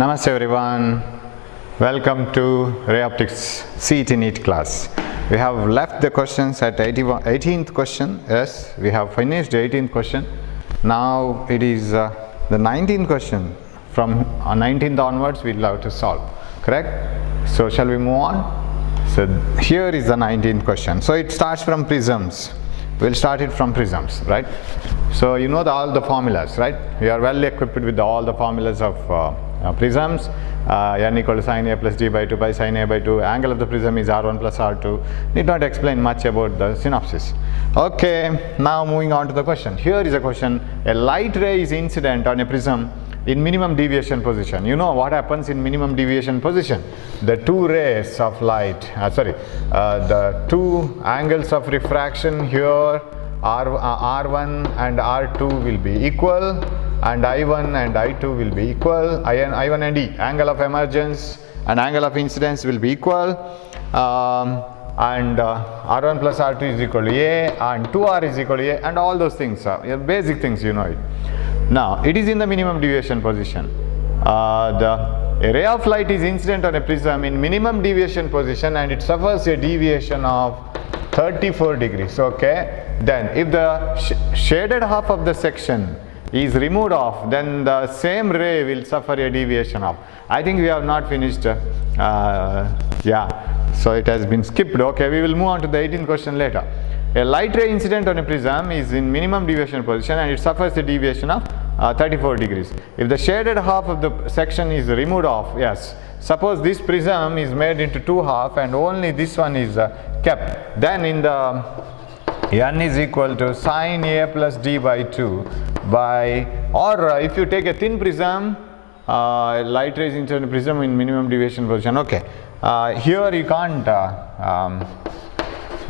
Namaste everyone, welcome to Ray Optics CET NEET class. We have left the questions at 18th question. Yes, we have finished the 18th question. Now it is the 19th question. From 19th onwards we will have to solve, correct? So shall we move on? So here is the 19th question. So it starts from prisms. We'll start it from prisms, right? So you know all the formulas, right? We are well equipped with all the formulas of prisms. N equal to sin A plus d by 2 by sin A by 2. Angle of the prism is R1 plus R2. Need not explain much about the synopsis. Okay, now moving on to the question. Here is a question. A light ray is incident on a prism in minimum deviation position. You know what happens in minimum deviation position? The two rays of light, the two angles of refraction here, R1 and R2 will be equal, and I1 and I2 will be equal. I1 and E, angle of emergence and angle of incidence will be equal, and R1 plus R2 is equal to A, and 2R is equal to A, and all those things are basic things, you know it. Now it is in the minimum deviation position. A ray of light is incident on a prism in minimum deviation position and it suffers a deviation of 34 degrees. Okay, then if the shaded half of the section is removed off, then the same ray will suffer a deviation of, I think we have not finished, so it has been skipped. Okay, we will move on to the 18th question later. A light ray incident on a prism is in minimum deviation position and it suffers a deviation of 34 degrees. If the shaded half of the section is removed off, yes, suppose this prism is made into two halves and only this one is kept, then in the N is equal to sin A plus d by 2 by, or if you take a thin prism, light rays into a prism in minimum deviation position. Okay, here you can't,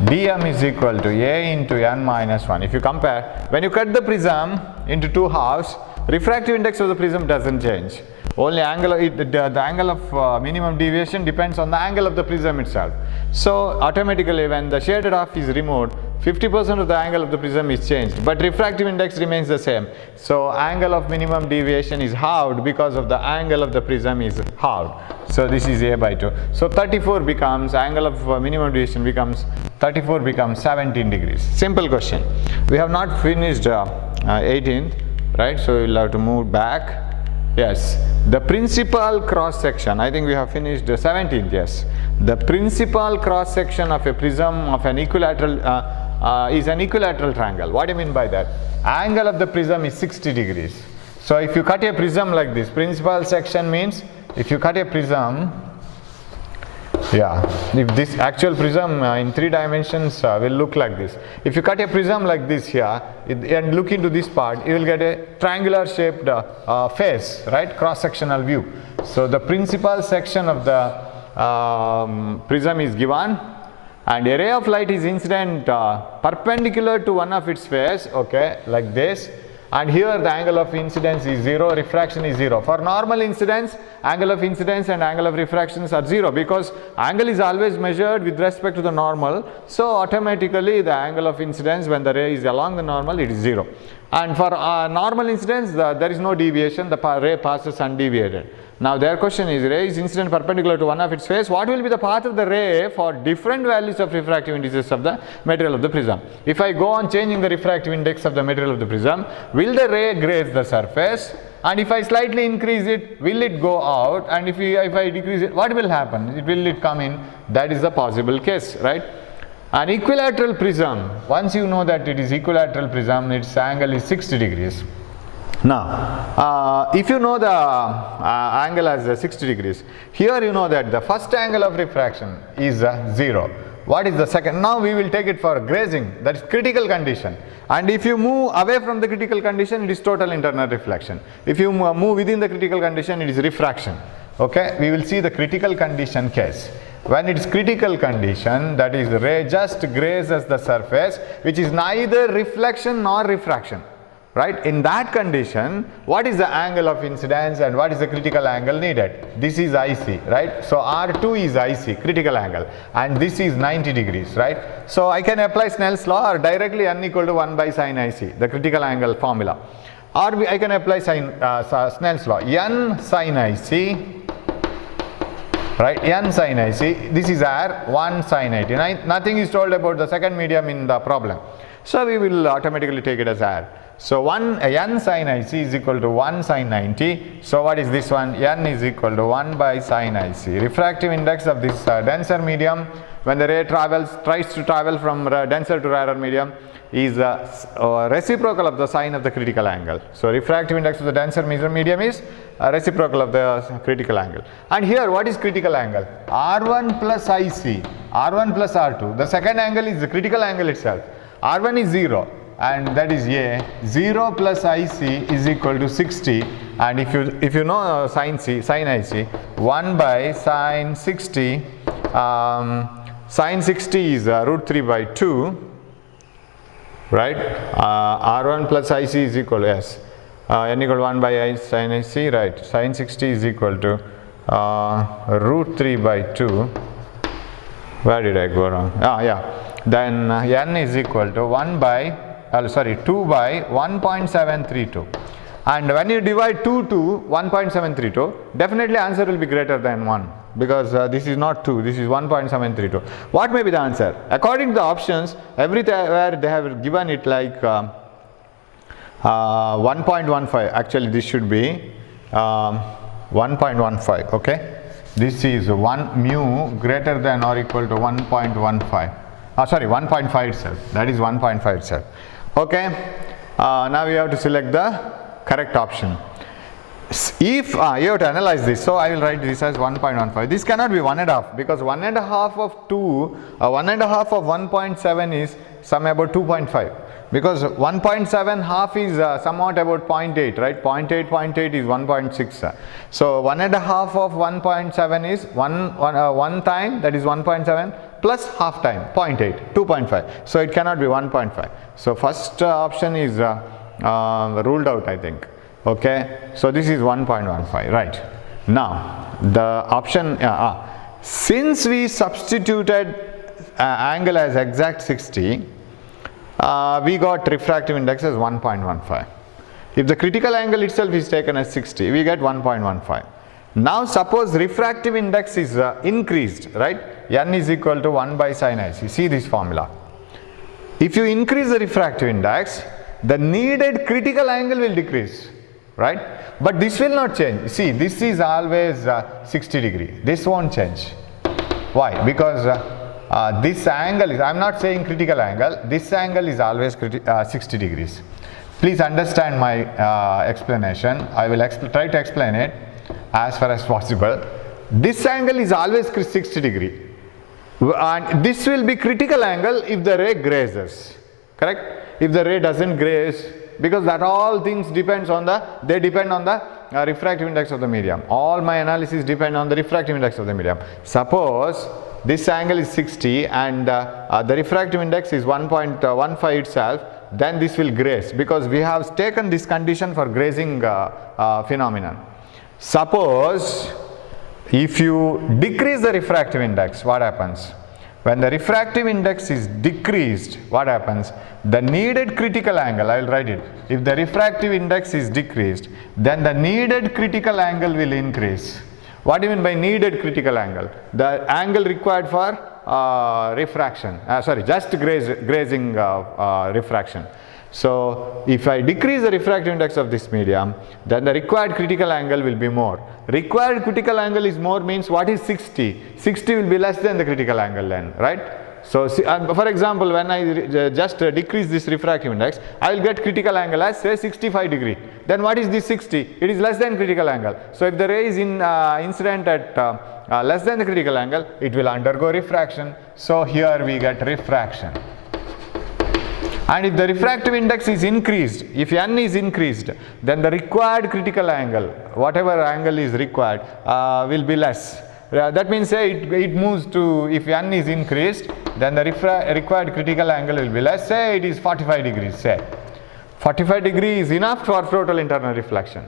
dm is equal to A into N minus 1. If you compare, when you cut the prism into two halves, refractive index of the prism doesn't change. Only angle, the angle of minimum deviation depends on the angle of the prism itself. So automatically when the shaded half is removed, 50% of the angle of the prism is changed, but refractive index remains the same. So angle of minimum deviation is halved because of the angle of the prism is halved. So this is A by 2. So 34 becomes, angle of minimum deviation becomes, 34 becomes 17 degrees. Simple question. We have not finished 18th, right? So we will have to move back. Yes, the principal cross section, I think we have finished 17th, yes. The principal cross section of a prism of an equilateral is an equilateral triangle. What do you mean by that? Angle of the prism is 60 degrees. So if you cut a prism like this, principal section means if you cut a prism, if this actual prism in 3 dimensions will look like this. If you cut a prism like this here and look into this part, you will get a triangular shaped face, right? Cross-sectional view. So the principal section of the prism is given, and a ray of light is incident perpendicular to one of its face, okay, like this. And here the angle of incidence is 0, refraction is 0. For normal incidence, angle of incidence and angle of refractions are 0 because angle is always measured with respect to the normal. So automatically the angle of incidence when the ray is along the normal, it is 0. And for normal incidence, there is no deviation, the ray passes undeviated. Now their question is, ray is incident perpendicular to one of its face. What will be the path of the ray for different values of refractive indices of the material of the prism? If I go on changing the refractive index of the material of the prism, will the ray graze the surface? And if I slightly increase it, will it go out? And if I decrease it, what will happen? Will it come in? That is the possible case, right? An equilateral prism, once you know that it is equilateral prism, its angle is 60 degrees. Now, if you know the angle as 60 degrees, here you know that the first angle of refraction is 0. What is the second? Now we will take it for grazing, that is critical condition. And if you move away from the critical condition, it is total internal reflection. If you move within the critical condition, it is refraction. Okay, we will see the critical condition case. When it is critical condition, that is the ray just grazes the surface, which is neither reflection nor refraction. Right? In that condition, what is the angle of incidence and what is the critical angle needed? This is IC, right? So R2 is IC, critical angle, and this is 90 degrees, right? So I can apply Snell's law or directly N equal to 1 by sin IC, the critical angle formula. or I can apply Snell's law, n sin IC, right, n sin IC, this is air, 1 sin 80. Nothing is told about the second medium in the problem. So we will automatically take it as air. So n sin IC is equal to 1 sin 90. So what is this one? N is equal to 1 by sin IC. Refractive index of this denser medium, when the ray tries to travel from denser to rarer medium, is reciprocal of the sine of the critical angle. So refractive index of the denser medium is reciprocal of the critical angle. And here what is critical angle? R1 plus IC, R1 plus R2. The second angle is the critical angle itself. R1 is 0 and that is A. 0 plus IC is equal to 60, and if you know sin IC, 1 by sin 60, sin 60 is root 3 by 2. Right, R1 plus IC is equal to S, n equal to 1 by I sin IC, right, sin 60 is equal to root 3 by 2, where did I go wrong, yeah, then n is equal to 2 by 1.732, and when you divide 2 to 1.732, definitely answer will be greater than 1. Because this is not 2, this is 1.732. What may be the answer? According to the options, everywhere they have given it like 1.15. Actually, this should be 1.15. Okay, this is 1 mu greater than or equal to 1.15. Sorry, 1.5 itself. That is 1.5 itself. Okay, now we have to select the correct option. If you have to analyze this, so I will write this as 1.15. This cannot be 1.5 because 1.5 of 2, 1.5 of 1.7 is some about 2.5, because 1.7 half is somewhat about 0.8, right? 0.8 is 1.6. So 1.5 of 1.7 is 1 time, that is 1.7 plus half time, 0.8, 2.5. So it cannot be 1.5. So first option is ruled out, I think. Okay, so this is 1.15, right? Now the option, since we substituted angle as exact 60, we got refractive index as 1.15. If the critical angle itself is taken as 60, we get 1.15. Now suppose refractive index is increased, right? N is equal to 1 by sin IC. See this formula. If you increase the refractive index, the needed critical angle will decrease. Right, but this will not change. See, this is always 60 degree. This won't change. Why? Because this angle is, I am not saying critical angle, this angle is always 60 degrees. Please understand my explanation. I will try to explain it as far as possible. This angle is always 60 degree, and this will be critical angle if the ray grazes. Correct? If the ray doesn't graze, because that all things depend on the refractive index of the medium. All my analysis depend on the refractive index of the medium. Suppose this angle is 60 and the refractive index is 1.15 itself, then this will graze, because we have taken this condition for grazing phenomenon. Suppose if you decrease the refractive index, what happens? When the refractive index is decreased, what happens? The needed critical angle, I will write it. If the refractive index is decreased, then the needed critical angle will increase. What do you mean by needed critical angle? The angle required for refraction, just grazing refraction. So if I decrease the refractive index of this medium, then the required critical angle will be more. Required critical angle is more means what is 60? 60 will be less than the critical angle then, right? So for example, when I just decrease this refractive index, I will get critical angle as say 65 degree. Then what is this 60? It is less than critical angle. So if the ray is incident at less than the critical angle, it will undergo refraction. So here we get refraction. And if the refractive index is increased, if n is increased, then the required critical angle, whatever angle is required, will be less. That means say it moves to, if n is increased, then the required critical angle will be less. Say it is 45 degrees, say. 45 degrees is enough for total internal reflection.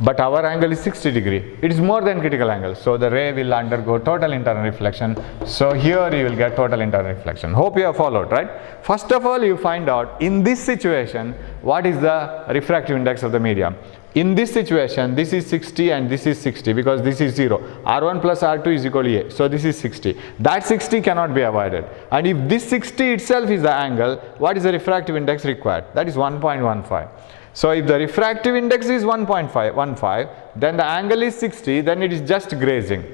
but our angle is 60 degree. It is more than critical angle, so the ray will undergo total internal reflection. So here you will get total internal reflection. Hope you have followed, right? First of all, you find out in this situation what is the refractive index of the medium. In this situation, this is 60 and this is 60 because this is 0. R1 plus R2 is equal to A. So this is 60. That 60 cannot be avoided. And if this 60 itself is the angle, what is the refractive index required? That is 1.15. So if the refractive index is 1.15, then the angle is 60, then it is just grazing.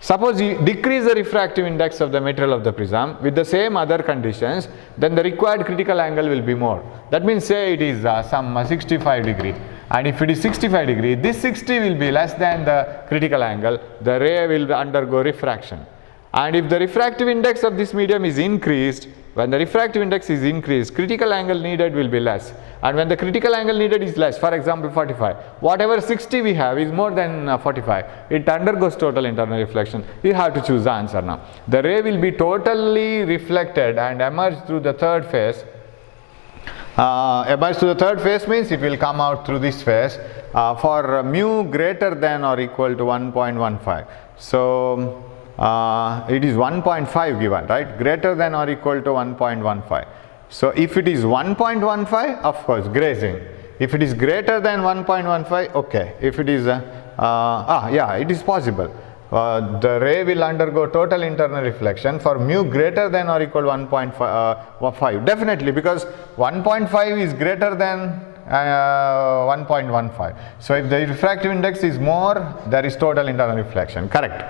Suppose you decrease the refractive index of the material of the prism with the same other conditions, then the required critical angle will be more. That means say it is some 65 degree. And if it is 65 degree, this 60 will be less than the critical angle, the ray will undergo refraction. And if the refractive index of this medium is increased, when the refractive index is increased, critical angle needed will be less. And when the critical angle needed is less, for example 45, whatever 60 we have is more than 45, it undergoes total internal reflection. You have to choose the answer now. The ray will be totally reflected and emerge through the third phase. Emerge through the third phase means it will come out through this phase for mu greater than or equal to 1.15. So it is 1.5 given, right? Greater than or equal to 1.15. So if it is 1.15, of course, grazing. If it is greater than 1.15, okay. If it is, yeah, it is possible. The ray will undergo total internal reflection for mu greater than or equal to 1.5. Definitely, because 1.5 is greater than 1.15. So if the refractive index is more, there is total internal reflection. Correct.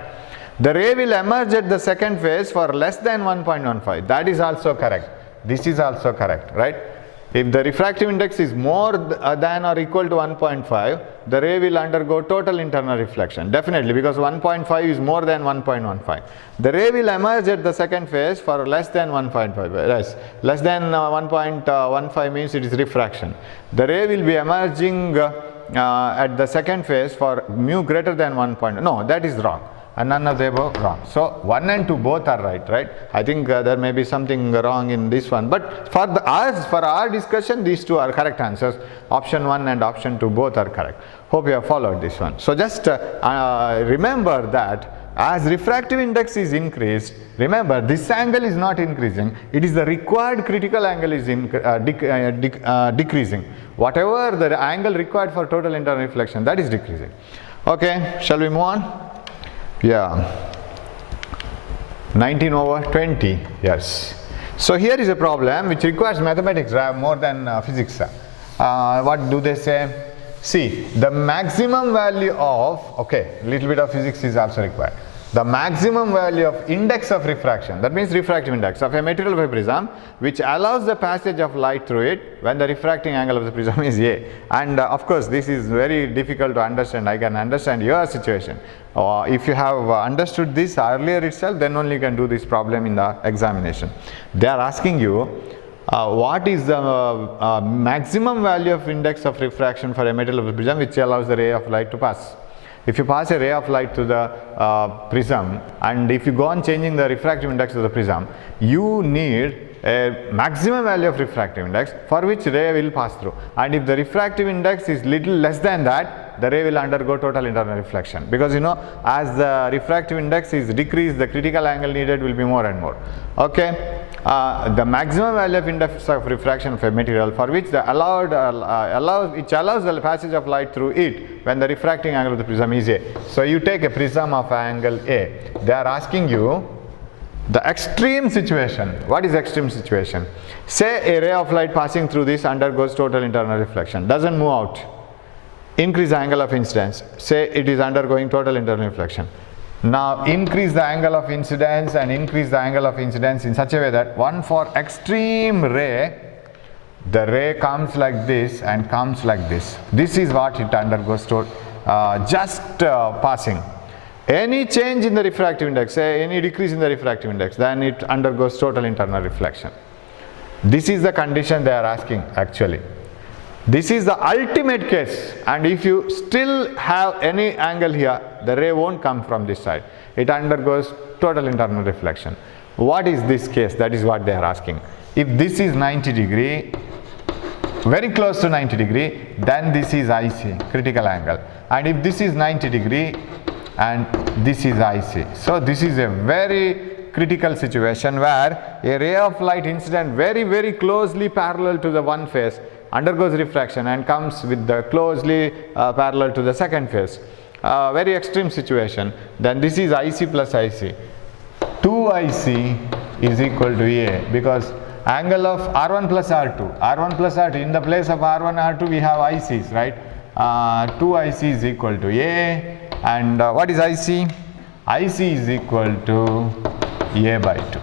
The ray will emerge at the second phase for less than 1.15. That is also correct. This is also correct, right? If the refractive index is more than or equal to 1.5, the ray will undergo total internal reflection. Definitely, because 1.5 is more than 1.15. The ray will emerge at the second phase for less than 1.5. Less than 1.15 means it is refraction. The ray will be emerging at the second phase for mu greater than 1. No, that is wrong. And none of the above wrong. So 1 and 2 both are right? I think there may be something wrong in this one, but for our discussion, these two are correct answers. Option 1 and option 2 both are correct. Hope you have followed this one. So just remember that as refractive index is increased, remember this angle is not increasing, it is the required critical angle is decreasing. Whatever the angle required for total internal reflection, that is decreasing. Okay, shall we move on? Yeah, 19/20, yes. So here is a problem which requires mathematics more than physics. What do they say? See, the maximum value of, okay, little bit of physics is also required. The maximum value of index of refraction, that means refractive index of a material of a prism which allows the passage of light through it when the refracting angle of the prism is A. And of course this is very difficult to understand. I can understand your situation. If you have understood this earlier itself, then only you can do this problem in the examination. They are asking you what is the maximum value of index of refraction for a material of the prism which allows the ray of light to pass. If you pass a ray of light to the prism, and if you go on changing the refractive index of the prism, you need a maximum value of refractive index for which ray will pass through. And if the refractive index is little less than that, the ray will undergo total internal reflection, because as the refractive index is decreased, the critical angle needed will be more and more. Okay. The maximum value of index of refraction of a material for which the allows the passage of light through it when the refracting angle of the prism is A. So you take a prism of angle A. They are asking you the extreme situation. What is extreme situation? Say a ray of light passing through this undergoes total internal reflection, doesn't move out. Increase the angle of incidence. Say it is undergoing total internal reflection. Now increase the angle of incidence and increase the angle of incidence in such a way that one for extreme ray, the ray comes like this and comes like this. This is what it undergoes to passing. Any change in the refractive index, say any decrease in the refractive index, then it undergoes total internal reflection. This is the condition they are asking actually. This is the ultimate case, and if you still have any angle here, the ray won't come from this side. It undergoes total internal reflection. What is this case? That is what they are asking. If this is 90 degree, very close to 90 degree, then this is IC, critical angle. and if this is 90 degree and this is IC. So this is a very critical situation where a ray of light incident very closely parallel to the one phase undergoes refraction and comes with the closely parallel to the second phase. Very extreme situation. Then this is IC plus IC. 2IC is equal to A, because angle of R1 plus R2. R1 plus R2, in the place of R1, R2 we have ICs, right? 2IC is equal to A, and what is IC? IC is equal to A by 2,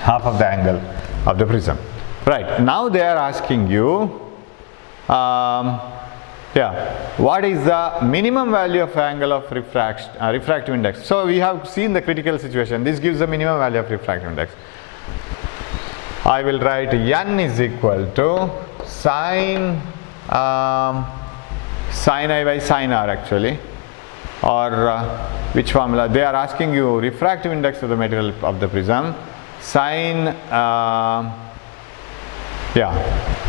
half of the angle of the prism. Right, now they are asking you, what is the minimum value of angle of refractive index? So we have seen the critical situation. This gives the minimum value of refractive index. I will write n is equal to sin I by sin r actually, or which formula? They are asking you refractive index of the material of the prism, sin,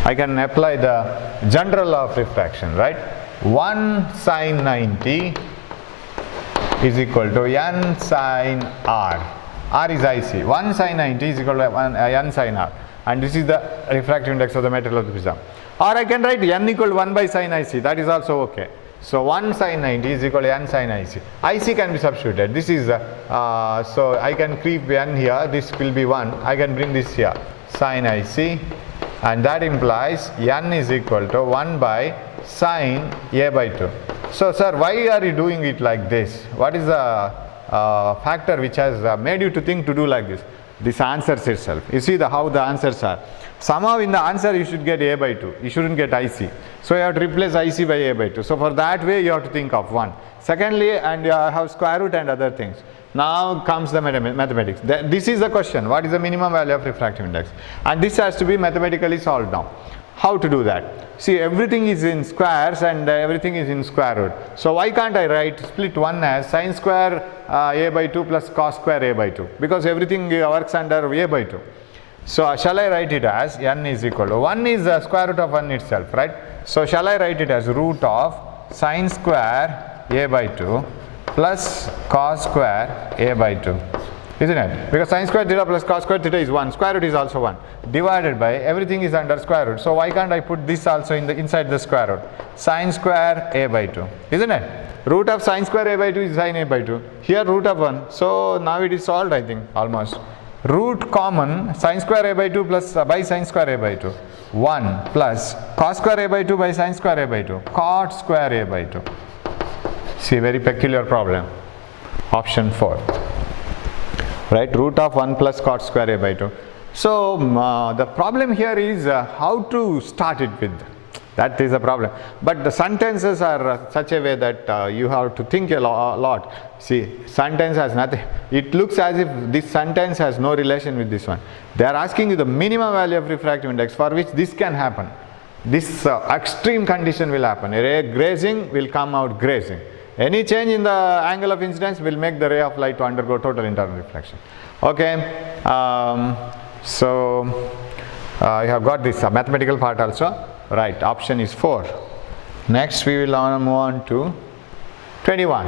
I can apply the general law of refraction, right? 1 sin 90 is equal to n sin r. R is IC. 1 sin 90 is equal to n sin r, and this is the refractive index of the material of the prism. Or I can write n equal to 1 by sin IC, that is also okay. So 1 sin 90 is equal to n sin IC. IC can be substituted. This is, so I can keep n here, this will be 1. I can bring this here, sin IC, and that implies n is equal to 1 by sin A by 2. So sir, why are you doing it like this? What is the factor which has made you to think to do like this? This answers itself. You see how the answers are. Somehow in the answer you should get A by 2. You shouldn't get IC. So you have to replace IC by A by 2. So for that way you have to think of 1. Secondly, and you have square root and other things. Now comes the mathematics. This is the question. What is the minimum value of refractive index? And this has to be mathematically solved now. How to do that? See, everything is in squares and everything is in square root. So why can't I split 1 as sin square A by 2 plus cos square A by 2? Because everything works under A by 2. So shall I write it as n is equal to 1 is the square root of 1 itself, right? So shall I write it as root of sin square A by 2 plus cos square A by 2, isn't it? Because sin square theta plus cos square theta is 1, square root is also 1, divided by everything is under square root. So why can't I put this also inside the square root? Sin square A by 2, isn't it? Root of sin square A by 2 is sin A by 2. Here root of 1. So now it is solved, I think, almost. Root common, sin square A by 2 plus by sin square A by 2. 1 plus cos square A by 2 by sin square A by 2. Cot square A by 2. See, a very peculiar problem. Option 4. Right, root of 1 plus cot square A by 2. So the problem here is how to start it with. That is a problem. But the sentences are such a way that you have to think a lot. See, sentence has nothing. It looks as if this sentence has no relation with this one. They are asking you the minimum value of refractive index for which this can happen. This extreme condition will happen. A ray grazing will come out grazing. Any change in the angle of incidence will make the ray of light to undergo total internal reflection. Okay, so you have got this mathematical part also. Right, option is 4. Next we will move on to 21.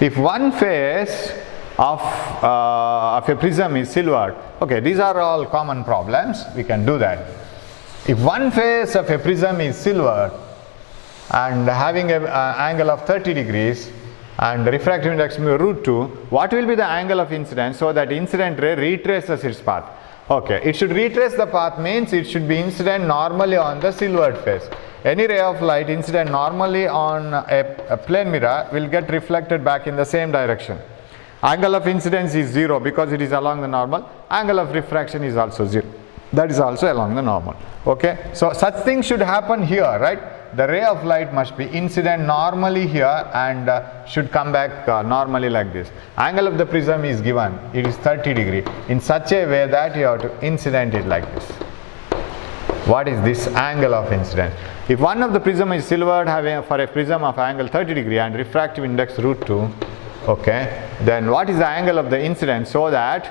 If one face of a prism is silvered, okay, these are all common problems, we can do that. If one face of a prism is silvered and having an angle of 30 degrees and refractive index root 2, what will be the angle of incidence so that incident ray retraces its path? Okay, it should retrace the path means it should be incident normally on the silvered face. Any ray of light incident normally on a plane mirror will get reflected back in the same direction. Angle of incidence is 0 because it is along the normal. Angle of refraction is also 0. That is also along the normal. Okay, so such things should happen here, right? The ray of light must be incident normally here and should come back normally like this. Angle of the prism is given, it is 30 degree in such a way that you have to incident it like this. What is this angle of incidence? If one of the prism is silvered having for a prism of angle 30 degree and refractive index root 2, okay, then what is the angle of the incidence so that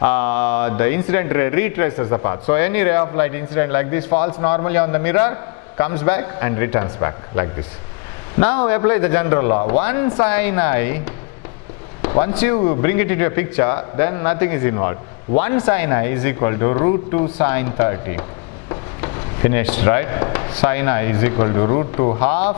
the incident ray retraces the path. So any ray of light incident like this falls normally on the mirror, comes back and returns back like this. Now apply the general law. 1 sin I, once you bring it into a picture, then nothing is involved. 1 sin I is equal to root 2 sin 30. Finished, right? Sin I is equal to root 2 half.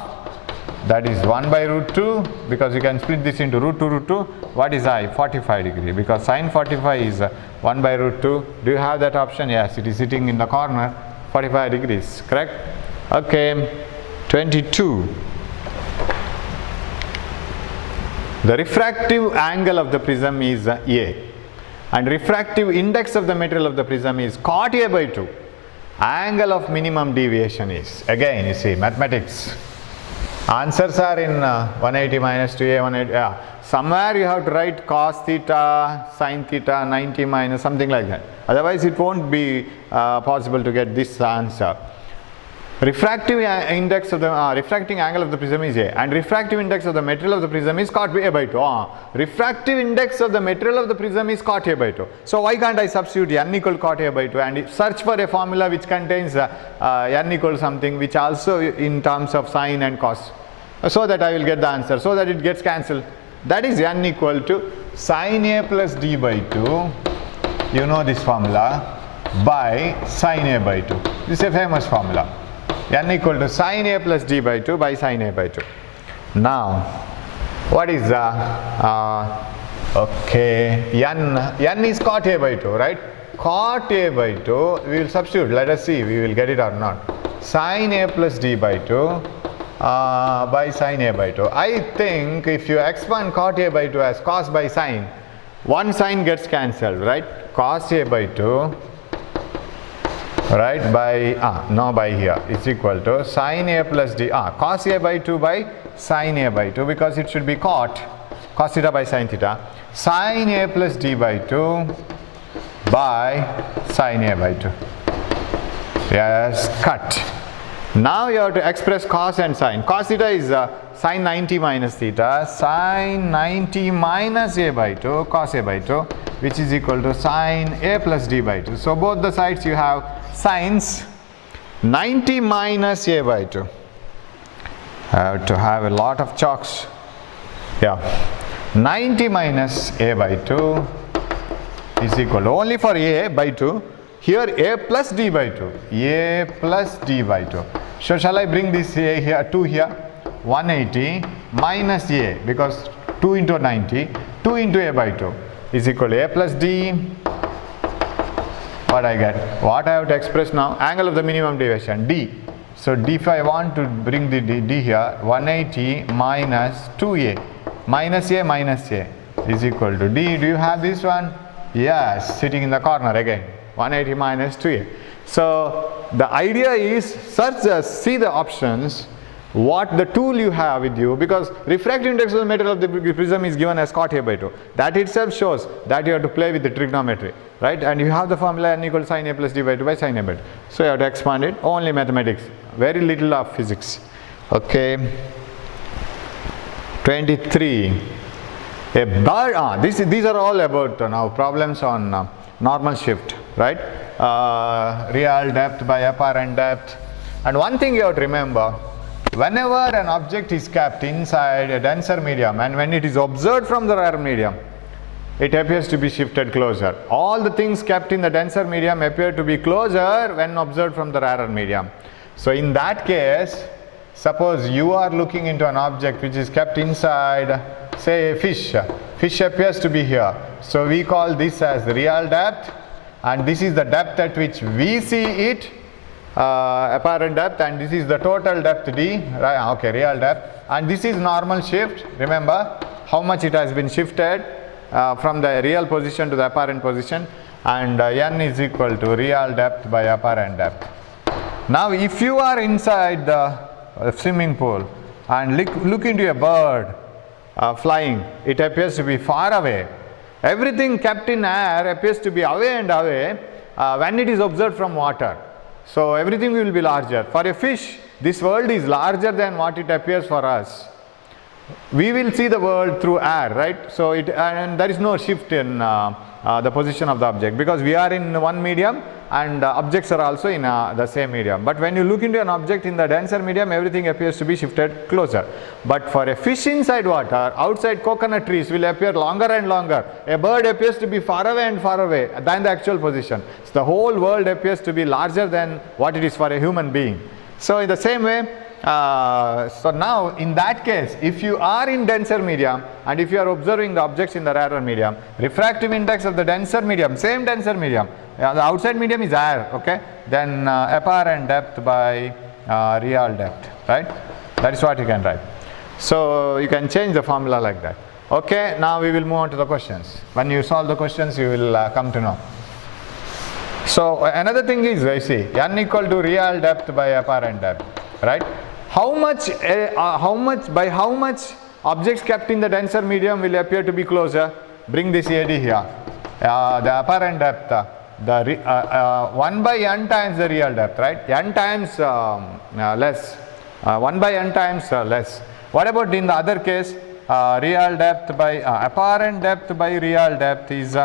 That is 1 by root 2, because you can split this into root 2 root 2. What is I? 45 degree, because sin 45 is 1 by root 2. Do you have that option? Yes, it is sitting in the corner, 45 degrees, correct? Okay, 22. The refractive angle of the prism is A, and refractive index of the material of the prism is cot A by 2. Angle of minimum deviation is, again you see, mathematics. Answers are in 180 minus 2a, 180, somewhere you have to write cos theta, sin theta, 90 minus, something like that. Otherwise it won't be possible to get this answer. Refractive index of the refracting angle of the prism is A, and refractive index of the material of the prism is cot A by 2. Refractive index of the material of the prism is cot A by 2. So why can't I substitute n equal cot A by 2 and search for a formula which contains n equal something which also in terms of sin and cos, so that I will get the answer, so that it gets cancelled. That is n equal to sin A plus d by 2, you know this formula, by sin A by 2. This is a famous formula. N equal to sin A plus d by 2 by sin A by 2. Now, what is okay, n is cot A by 2, right? Cot A by 2, we will substitute, let us see, we will get it or not. Sin A plus d by 2 by sin A by 2. I think if you expand cot A by 2 as cos by sin, one sin gets cancelled, right? Cos A by 2, right, by no, by here, it's equal to sin A plus d, cos A by 2 by sin A by 2, because it should be cos theta by sin theta, sin A plus d by 2 by sin A by 2. Yes, cut. Now you have to express cos and sin. Cos theta is sin 90 minus theta, sin 90 minus A by 2, cos A by 2, which is equal to sin A plus d by 2. So both the sides you have sines. 90 minus A by 2. I have to have a lot of chalks. Yeah. 90 minus A by 2 is equal to, only for A by 2, here A plus d by 2. A plus d by 2. So shall I bring this A here, 2 here? 180 minus A, because 2 into 90, 2 into A by 2 is equal to A plus d. What I get? What I have to express now? Angle of the minimum deviation, d. So d, if I want to bring the d here, 180 minus 2a minus a is equal to d. Do you have this one? Yes, sitting in the corner again. 180 minus 2a. So the idea is see the options, what the tool you have with you, because refractive index of the material of the prism is given as cot A by 2. That itself shows that you have to play with the trigonometry, right? And you have the formula n equal to sin A plus d by 2 by sin A by 2. So you have to expand it, only mathematics, very little of physics. Okay. 23. A bird, these are all about now problems on normal shift, right? Real depth by apparent depth. And one thing you have to remember, whenever an object is kept inside a denser medium and when it is observed from the rarer medium, it appears to be shifted closer. All the things kept in the denser medium appear to be closer when observed from the rarer medium. So in that case, suppose you are looking into an object which is kept inside, say a fish. Fish appears to be here. So we call this as the real depth, and this is the depth at which we see it, apparent depth, and this is the total depth d, right? Okay, real depth, and this is normal shift. Remember how much it has been shifted from the real position to the apparent position, and n is equal to real depth by apparent depth. Now if you are inside the swimming pool and look into a bird flying, it appears to be far away. Everything kept in air appears to be away and away when it is observed from water. So everything will be larger. For a fish, this world is larger than what it appears for us. we will see the world through air, right? So and there is no shift in the position of the object, because we are in one medium and objects are also in the same medium. But when you look into an object in the denser medium, everything appears to be shifted closer. But for a fish inside water, outside coconut trees will appear longer and longer. A bird appears to be far away and far away than the actual position. So the whole world appears to be larger than what it is for a human being. So in the same way, so now in that case, if you are in denser medium and if you are observing the objects in the rarer medium, refractive index of the denser medium, same denser medium, the outside medium is air, okay, then apparent depth by real depth, right? That is what you can write. So you can change the formula like that. Okay, now we will move on to the questions. When you solve the questions, you will come to know. So another thing is, I see, n equal to real depth by apparent depth, right? How much objects kept in the denser medium will appear to be closer? Bring this AD here. The apparent depth, 1 by n times the real depth, right? N times less. 1 by n times less. What about in the other case? Real depth by apparent depth by real depth is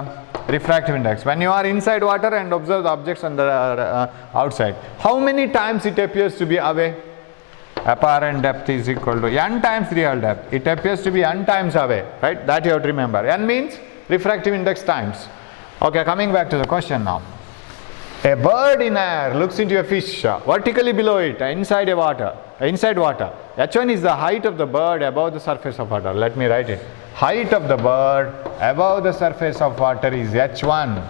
refractive index. When you are inside water and observe the objects on the outside, how many times it appears to be away? Apparent depth is equal to n times real depth. It appears to be n times away, right? That you have to remember. N means refractive index times. Okay, coming back to the question now. A bird in air looks into a fish vertically below it, inside water. H1 is the height of the bird above the surface of water. Let me write it. Height of the bird above the surface of water is H1.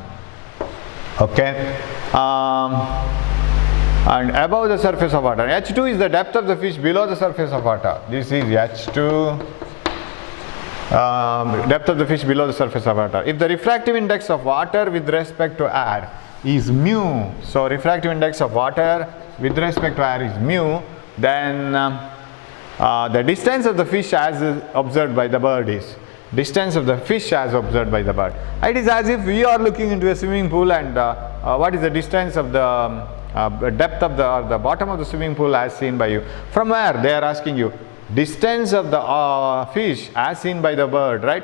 Okay. And above the surface of water. H2 is the depth of the fish below the surface of water. This is H2. Depth of the fish below the surface of water. If the refractive index of water with respect to air is mu, so refractive index of water with respect to air is mu, then the distance of the fish as observed by the bird is distance of the fish as observed by the bird. It is as if we are looking into a swimming pool, and what is the distance of the depth of the bottom of the swimming pool as seen by you. From where? They are asking you distance of the fish as seen by the bird, right?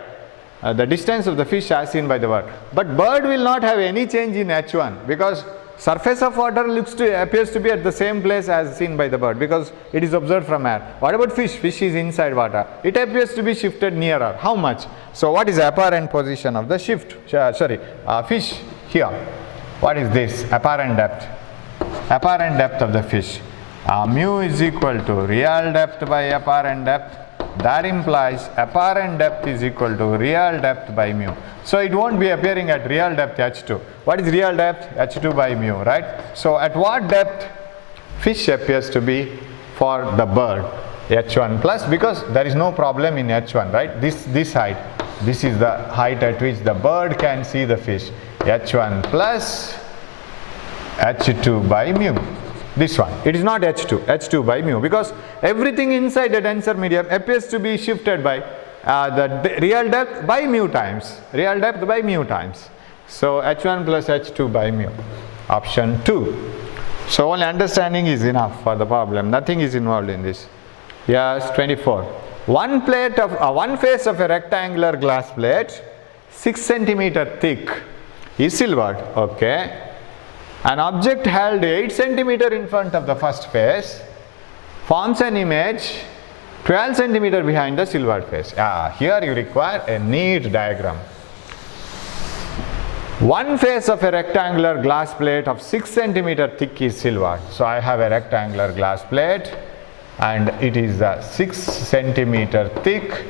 The distance of the fish as seen by the bird. But bird will not have any change in H1, because surface of water appears to be at the same place as seen by the bird, because it is observed from air. What about fish? Fish is inside water. It appears to be shifted nearer. How much? So what is the apparent position of the fish here? What is this? Apparent depth. Apparent depth of the fish. Mu is equal to real depth by apparent depth. That implies apparent depth is equal to real depth by mu. So it won't be appearing at real depth H2. What is real depth? H2 by mu, right? So at what depth fish appears to be for the bird? H1 plus, because there is no problem in H1, right? This height. This is the height at which the bird can see the fish. H1 plus H2 by mu. This one. It is not H2 by mu, because everything inside the denser medium appears to be shifted by the real depth by mu times. Real depth by mu times. So H1 plus H2 by mu. Option 2. So only understanding is enough for the problem. Nothing is involved in this. Yes, 24. One face of a rectangular glass plate, 6 centimeter thick, is silvered. Okay. An object held 8 centimeter in front of the first face forms an image 12 centimeter behind the silvered face. Here you require a neat diagram. One face of a rectangular glass plate of 6 centimeter thick is silvered. So I have a rectangular glass plate and it is 6 centimeter thick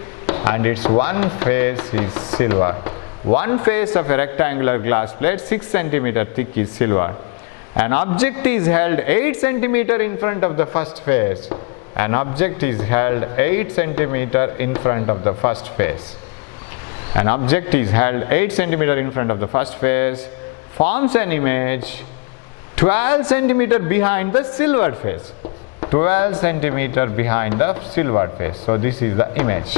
and its one face is silver. One face of a rectangular glass plate 6 centimeter thick is silver. An object is held 8 centimeter in front of the first face. An object is held 8 centimeter in front of the first face. An object is held 8 centimeter in front of the first face, forms an image 12 centimeter behind the silvered face. 12 centimeter behind the silvered face. So this is the image.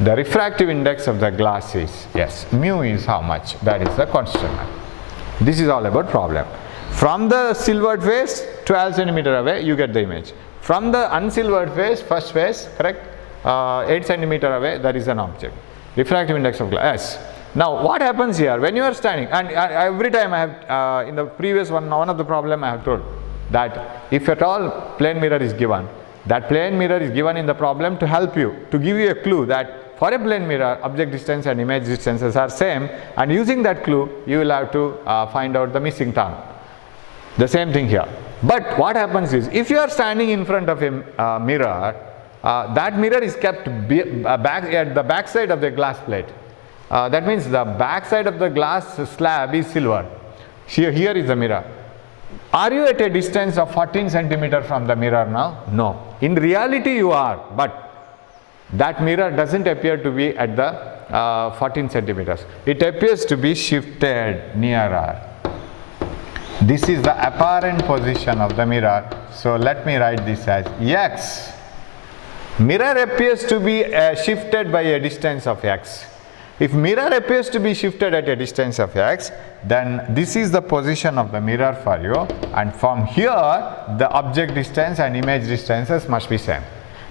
The refractive index of the glass is, yes, mu is how much? That is the constant. This is all about problem. From the silvered face, 12 centimeter away, you get the image. From the unsilvered face, first face, correct? 8 centimeter away, there is an object. Refractive index of glass. Now what happens here when you are standing, and every time I have in the previous one of the problem I have told that if at all plane mirror is given, that plane mirror is given in the problem to help you, to give you a clue that for a plane mirror object distance and image distances are same, and using that clue you will have to find out the missing term. The same thing here. But what happens is, if you are standing in front of a mirror, that mirror is kept back at the back side of the glass plate. That means the back side of the glass slab is silver. Here is the mirror. Are you at a distance of 14 centimeter from the mirror now? No. In reality you are, but that mirror doesn't appear to be at the 14 centimeters. It appears to be shifted nearer. This is the apparent position of the mirror. So let me write this as x. Mirror appears to be shifted by a distance of x. If mirror appears to be shifted at a distance of x, then this is the position of the mirror for you, and from here the object distance and image distances must be same.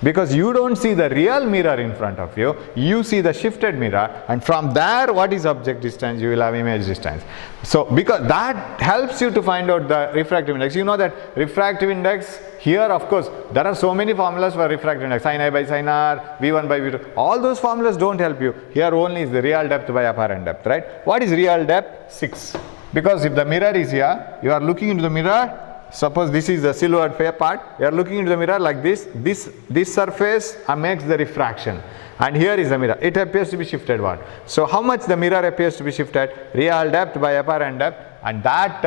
Because you don't see the real mirror in front of you, you see the shifted mirror, and from there what is object distance, you will have image distance. So because that helps you to find out the refractive index. You know that refractive index, here of course there are so many formulas for refractive index, sin I by sin r, v1 by v2, all those formulas don't help you. Here only is the real depth by apparent depth, right? What is real depth? 6. Because if the mirror is here, you are looking into the mirror. Suppose this is the silver part, you are looking into the mirror like this surface makes the refraction, and here is the mirror, it appears to be shifted one. So how much the mirror appears to be shifted? Real depth by apparent depth, and that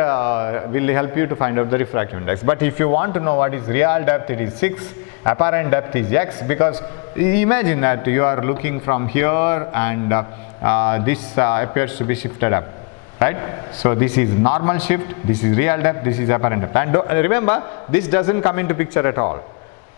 will help you to find out the refractive index. But if you want to know what is real depth, it is 6, apparent depth is x, because imagine that you are looking from here and this appears to be shifted up. Right? So this is normal shift, this is real depth, this is apparent depth. And remember, this doesn't come into picture at all.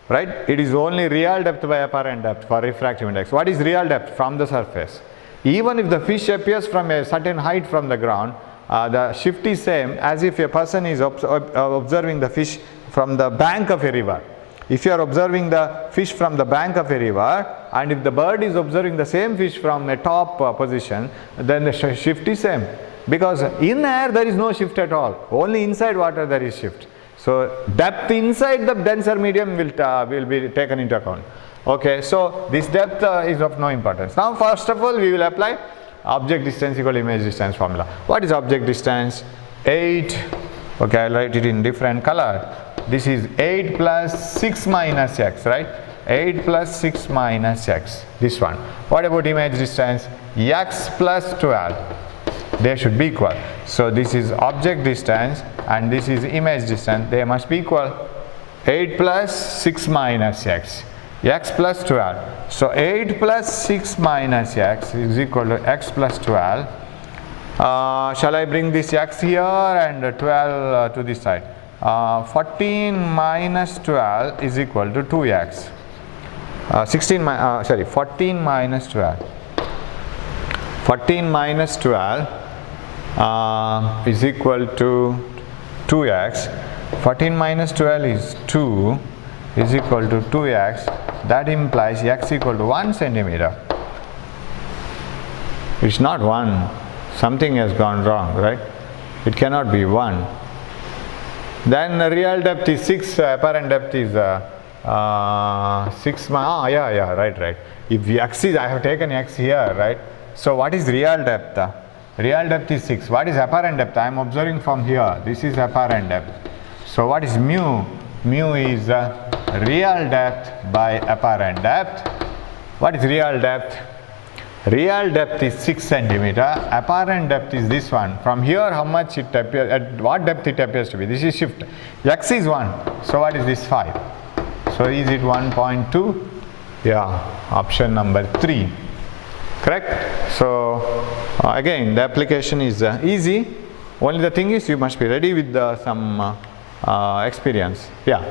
Right? It is only real depth by apparent depth for refractive index. What is real depth? From the surface. Even if the fish appears from a certain height from the ground, the shift is same as if a person is observing the fish from the bank of a river. If you are observing the fish from the bank of a river, and if the bird is observing the same fish from a top position, then the shift is same. Because in air there is no shift at all, only inside water there is shift. So depth inside the denser medium will be taken into account. Okay, so this depth is of no importance. Now first of all we will apply object distance equal image distance formula. What is object distance? 8, okay, I'll write it in different color. This is 8 plus 6 minus x, right? 8 plus 6 minus x, this one. What about image distance? X plus 12. They should be equal. So this is object distance and this is image distance. They must be equal. 8 plus 6 minus x. X plus 12. So 8 plus 6 minus x is equal to x plus 12. Shall I bring this x here and 12 to this side? 14 minus 12 is equal to 2x. 14 minus 12. 14 minus 12 is equal to 2x. 14 minus 12 is 2 is equal to 2x. That implies x equal to 1 centimeter. It's not 1. Something has gone wrong, right? It cannot be 1. Then the real depth is 6, apparent depth is 6. Right. If x is, I have taken x here, right? So what is real depth? Real depth is 6. What is apparent depth? I am observing from here. This is apparent depth. So what is mu? Mu is real depth by apparent depth. What is real depth? Real depth is 6 centimeter. Apparent depth is this one. From here, how much it appears, at what depth it appears to be? This is shift. X is 1. So what is this? 5. So is it 1.2? Yeah, option number 3. Correct? So again, the application is easy. Only the thing is you must be ready with some experience. Yeah.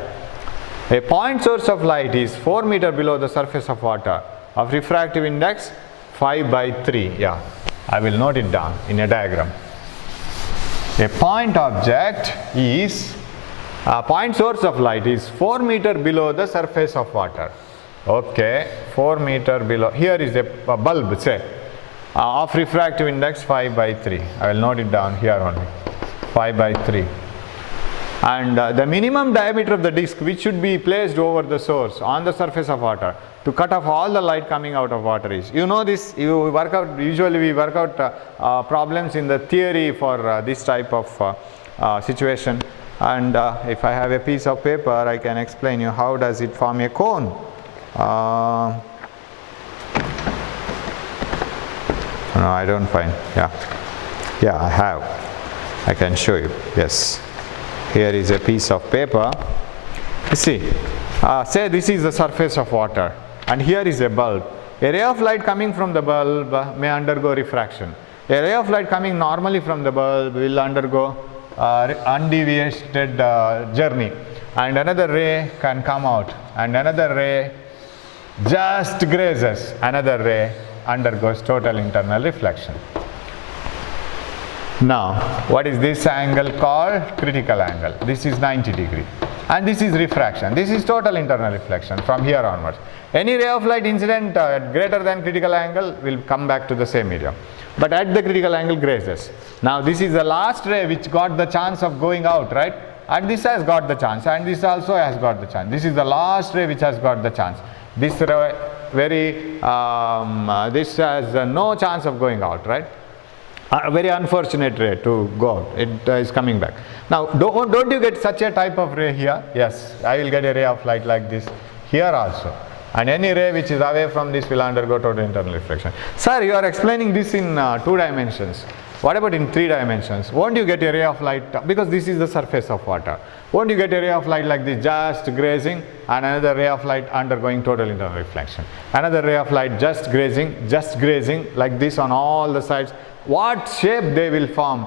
A point source of light is 4 meter below the surface of water of refractive index 5 by 3. Yeah, I will note it down in a diagram. A point object is, point source of light is 4 meter below the surface of water. Okay, 4 meter below. Here is a bulb, say, of refractive index 5/3. I will note it down here only. 5/3. And the minimum diameter of the disc, which should be placed over the source on the surface of water to cut off all the light coming out of water is. You know this, you work out, usually we work out problems in the theory for this type of situation. And if I have a piece of paper, I can explain you how does it form a cone. No, I don't find. Yeah, I have. I can show you. Yes, here is a piece of paper. You see, say this is the surface of water, and here is a bulb. A ray of light coming from the bulb may undergo refraction. A ray of light coming normally from the bulb will undergo undeviated journey, and another ray can come out, and another ray just grazes, another ray undergoes total internal reflection. Now, what is this angle called? Critical angle. This is 90 degree, and this is refraction. This is total internal reflection from here onwards. Any ray of light incident at greater than critical angle will come back to the same medium, but at the critical angle grazes. Now, this is the last ray which got the chance of going out, right? And this has got the chance, and this also has got the chance. This is the last ray which has got the chance. This ray this has no chance of going out, right? A very unfortunate ray to go out. It is coming back. Now, don't you get such a type of ray here? Yes, I will get a ray of light like this here also. And any ray which is away from this will undergo total internal reflection. Sir, you are explaining this in 2 dimensions. What about in 3 dimensions? Won't you get a ray of light, because this is the surface of water, won't you get a ray of light like this just grazing, and another ray of light undergoing total internal reflection? Another ray of light just grazing like this on all the sides. What shape they will form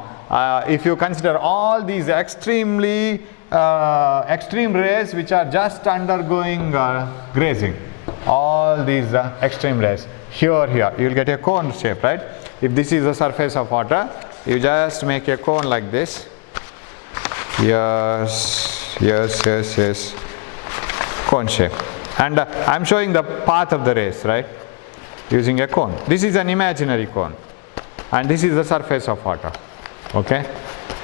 if you consider all these extreme rays which are just undergoing grazing. All these extreme rays. Here you will get a cone shape, right? If this is the surface of water, you just make a cone like this. Yes, cone shape. And I am showing the path of the rays, right, using a cone. This is an imaginary cone, and this is the surface of water. Okay,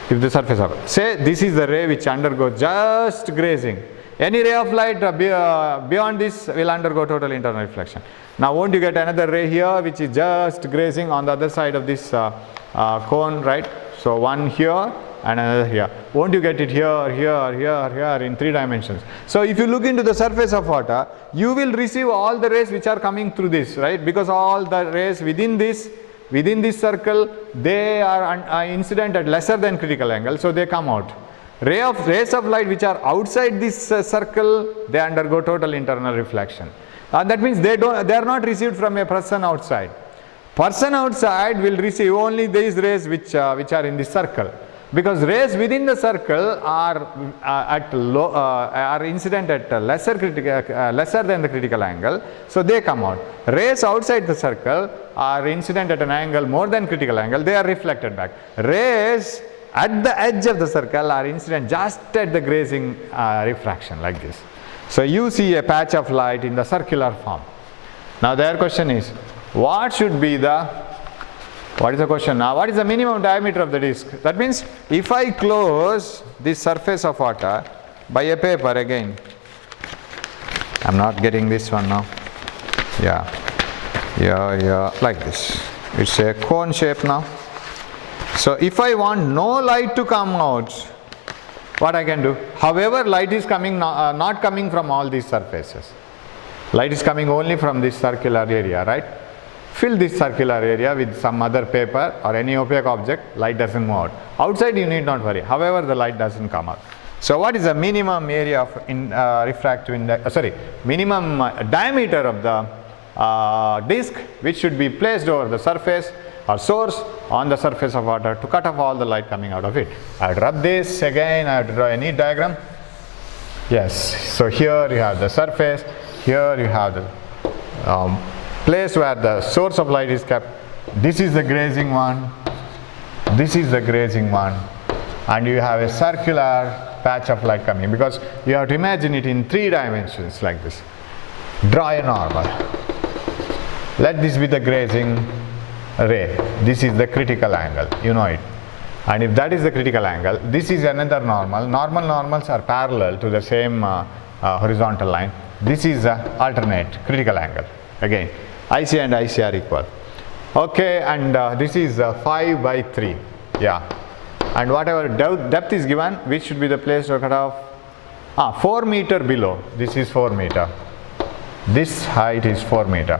if the surface of, say this is the ray which undergoes just grazing. Any ray of light beyond this will undergo total internal reflection. Now, won't you get another ray here which is just grazing on the other side of this cone, right? So, one here and another here. Won't you get it here in 3 dimensions? So, if you look into the surface of water, you will receive all the rays which are coming through this, right? Because all the rays within this circle, they are incident at lesser than critical angle, so they come out. Rays of light which are outside this circle, they undergo total internal reflection. That means they are not received from a person outside. Person outside will receive only these rays which are in this circle, because rays within the circle are incident at lesser than the critical angle, so they come out. Rays outside the circle are incident at an angle more than critical angle, they are reflected back. Rays at the edge of the circle are incident just at the grazing refraction like this. So, you see a patch of light in the circular form. Now, their question is, what is the question now? What is the minimum diameter of the disc? That means, if I close this surface of water by a paper again, I am not getting this one now. Yeah, like this. It's a cone shape now. So, if I want no light to come out, what I can do? However, light is coming not coming from all these surfaces. Light is coming only from this circular area, right? Fill this circular area with some other paper or any opaque object, light doesn't move out. Outside you need not worry, however the light doesn't come out. So, what is the minimum area of refractive index, minimum diameter of the disc which should be placed over the surface or source on the surface of water to cut off all the light coming out of it? I would rub this again, I have to draw a neat diagram. Yes, so here you have the surface, here you have the place where the source of light is kept. This is the grazing one, this is the grazing one, and you have a circular patch of light coming, because you have to imagine it in 3 dimensions like this. Draw a normal. Let this be the grazing ray. This is the critical angle, you know it. And if that is the critical angle, this is another normal. Normal normals are parallel to the same horizontal line. This is alternate critical angle. Again, IC and IC are equal. Okay, and this is 5 by 3. Yeah. And whatever depth is given, which should be the place to cut off? 4 meter below. This is 4 meter. This height is 4 meter.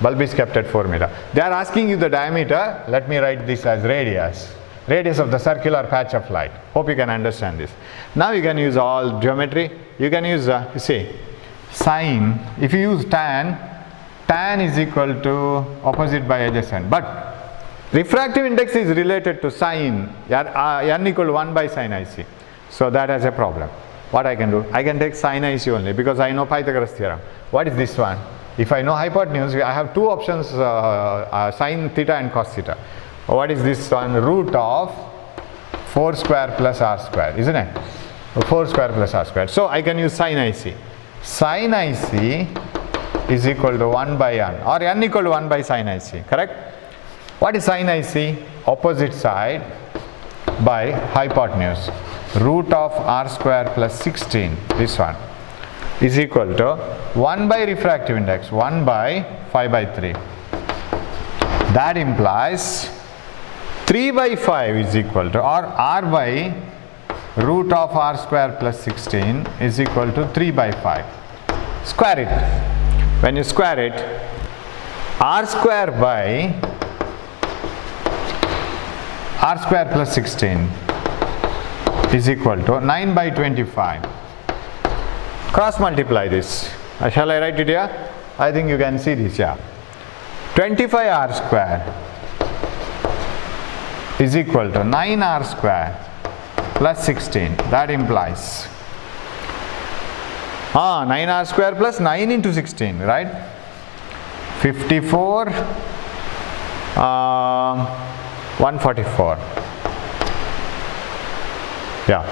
Bulb is kept at 4 meter. They are asking you the diameter. Let me write this as radius. Radius of the circular patch of light. Hope you can understand this. Now you can use all geometry. You can use, see, sine. If you use tan is equal to opposite by adjacent. But refractive index is related to sine. N equal to 1 by sine IC. So that has a problem. What I can do? I can take sine IC only because I know Pythagoras theorem. What is this one? If I know hypotenuse, I have two options, sine theta and cos theta. What is this one? Root of 4 square plus r square, isn't it? 4 square plus r square. So I can use sine IC. Sine IC is equal to 1 by n, or n equal to 1 by sine IC, correct? What is sine IC? Opposite side by hypotenuse. Root of r square plus 16, this one, is equal to 1 by refractive index, 1 by 5 by 3. That implies 3 by 5 is equal to, or r by root of r square plus 16 is equal to 3 by 5. Square it. When you square it, r square by r square plus 16 is equal to 9 by 25. Cross multiply this. Shall I write it here? I think you can see this, yeah. 25r square is equal to 9r square plus 16. That implies 9r square plus 9 into 16, right? 54, 144. Yeah.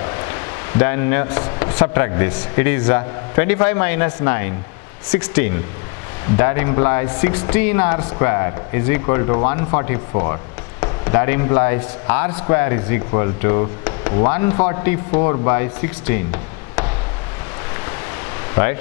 Then subtract this. It is 25 minus 9, 16. That implies 16r square is equal to 144. That implies r square is equal to 144 by 16. Right?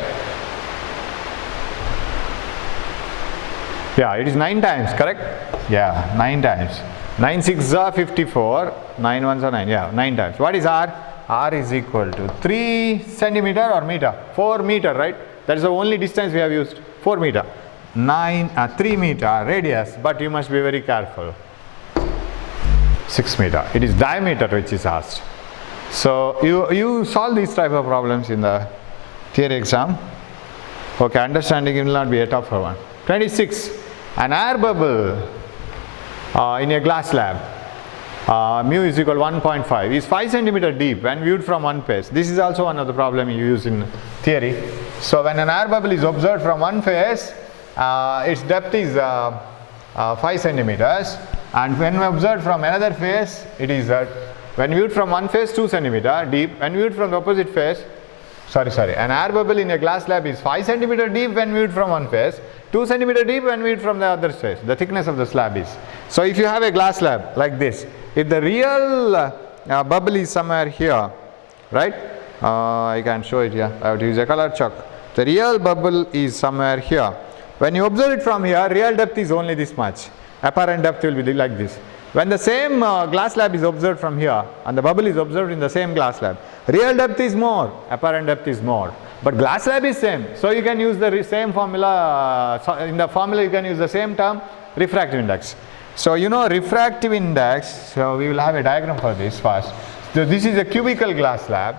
Yeah, it is 9 times, correct? Yeah, 9 times. 9 6 are 54, 9 1s are 9, yeah, 9 times. What is r? R is equal to 3 centimeter or meter? 4 meter, right? That is the only distance we have used, 4 meter. 3 meter radius, but you must be very careful. 6 meter. It is diameter which is asked. So you solve these type of problems in the theory exam. Okay, understanding will not be a tougher one. 26. An air bubble in a glass slab, mu is equal to 1.5, is 5 centimeter deep when viewed from one face. This is also one of the problem you use in theory. So when an air bubble is observed from one face, its depth is 5 centimeters, and when observed from another face, it is when viewed from one face 2 centimeter deep, when viewed from the opposite face, an air bubble in a glass slab is 5 centimeter deep when viewed from one face, 2 centimeter deep when viewed from the other face. The thickness of the slab is. So if you have a glass slab like this, if the real bubble is somewhere here, right? I can show it here. I have to use a color chalk. The real bubble is somewhere here. When you observe it from here, real depth is only this much. Apparent depth will be like this. When the same glass slab is observed from here and the bubble is observed in the same glass slab, real depth is more, apparent depth is more. But glass slab is same. So you can use the same formula. In the formula you can use the same term, refractive index. So you know refractive index, so we will have a diagram for this first. So this is a cubical glass slab.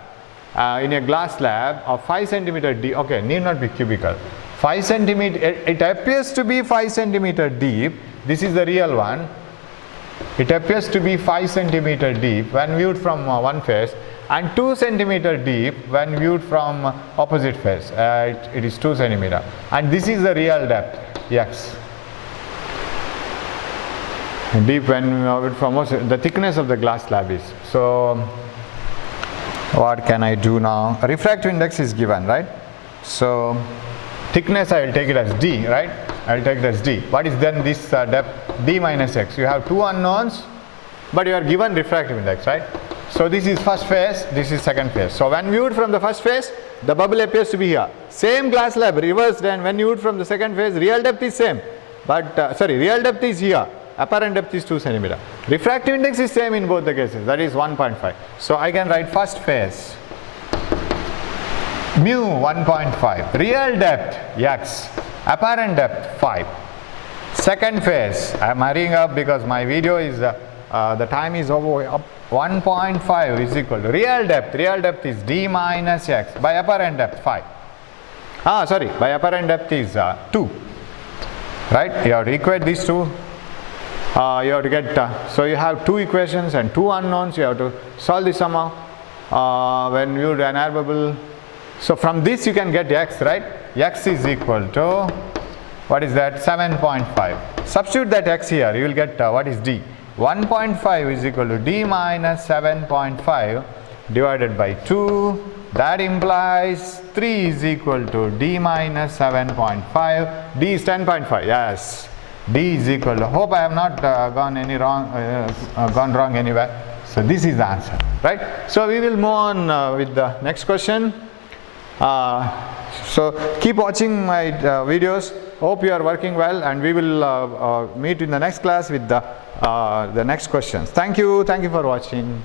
In a glass slab of 5 centimeter deep, okay, need not be cubical. 5 centimeter, it appears to be 5 centimeter deep. This is the real one. It appears to be 5 centimeter deep when viewed from one face, and 2 centimeter deep when viewed from opposite face. It is 2 centimeter, and this is the real depth, x. Deep when viewed from the thickness of the glass slab is. So what can I do now? Refractive index is given, right? So thickness I will take it as d, right? I will take it as d. What is then this depth? D minus x. You have two unknowns, but you are given refractive index, right? So this is first phase, this is second phase. So when viewed from the first phase, the bubble appears to be here. Same glass slab reversed, and when viewed from the second phase, real depth is same, but real depth is here. Apparent depth is 2 cm. Refractive index is same in both the cases, that is 1.5. So I can write first phase mu 1.5, real depth x, apparent depth 5. Second phase, I am hurrying up because my video is the time is over. Up 1.5 is equal to real depth is d minus x by apparent depth 5. By apparent depth is 2, right? You have to equate these two. You have to get, so you have two equations and two unknowns. You have to solve this somehow when viewed an air bubble. So from this you can get x, right? X is equal to, what is that? 7.5. Substitute that x here, you will get what is d? 1.5 is equal to d minus 7.5 divided by 2. That implies 3 is equal to d minus 7.5. D is 10.5. Yes. D is equal to, hope I have not gone wrong anywhere. So this is the answer, right? So we will move on with the next question. So keep watching my videos. Hope you are working well, and we will meet in the next class with the next questions. Thank you for watching.